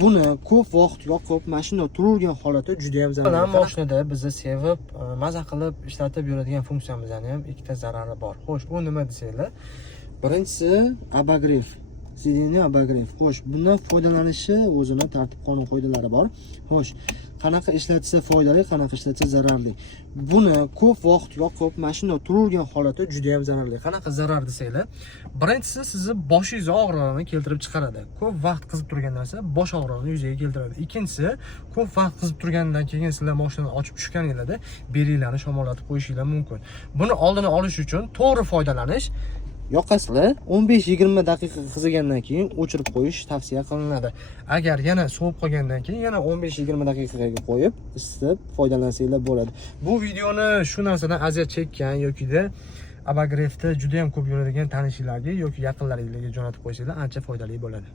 Buni ko'p vaqt yoqib, mashina turgan holati juda ham zararli. Mana mashinada bizni sevib, maza qilib ishlatib yuradigan funksiyamizning ham ikkita zarari bor. Xo'sh, u nima desanglar? Birinchisi abagrev. Sidiniy abagrev. Xo'sh, bundan foydalanishi o'zining tartib qonun qoidalari bor. Xo'sh, qanaqa ishlatsa foydali, qanaqa ishlatsa zararli. Buni ko'p vaqt yoqib, mashina turgan holati juda ham zararli. Qanaqa zarar desanglar, birinchisi sizni boshingizga og'riqlarni keltirib chiqaradi. Ko'p vaqt qizib turgan narsa bosh og'rig'ini yuzaga keltiradi. Ikkinchisi, ko'p vaqt qizib turgandan keyin sizlar mashinani ochib tushganingizda belinglarni shamollatib qo'yishingiz mumkin. Buni oldini olish uchun to'g'ri foydalanish, yoqasizlar 15-20 daqiqa qizigandan keyin o'chirib qo'yish tavsiya qilinadi. Agar yana sovib qolgandan keyin yana 15-20 daqiqaga qo'yib, isitib foydalansanglar bo'ladi. Bu videoni shu narsadan aziyat chekkan yoki-da abagrefda juda ham ko'p yuradigan tanishlarga yoki yaqinlaringizga jo'natib qo'ysanglar ancha foydali bo'ladi.